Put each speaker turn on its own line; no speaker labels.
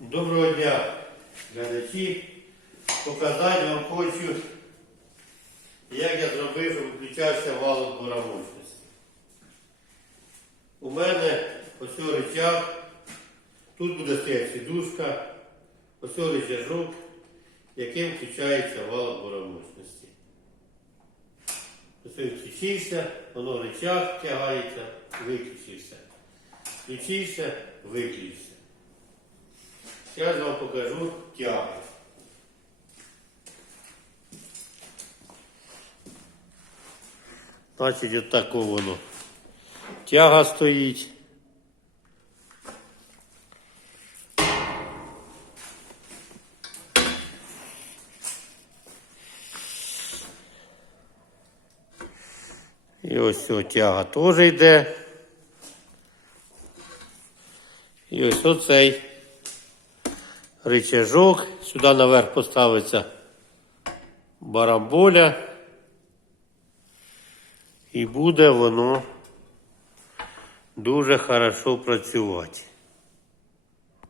Доброго дня, глядачі. Показати вам хочу, як я зробив, щоб включався валом боромочності. У мене ось цей рычаг, тут буде стояти сідушка, ось цей рычажок, яким включається валом боромочності. Ось він включився, воно рычаг тягається, виключився. Включився, виключився. Зараз вам покажу тягу. Значить, от тако воно. Тяга стоїть. І ось ця тяга теж йде. І ось оцей рычажок. Сюди наверх поставиться бараболя. І буде воно дуже хорошо працювати.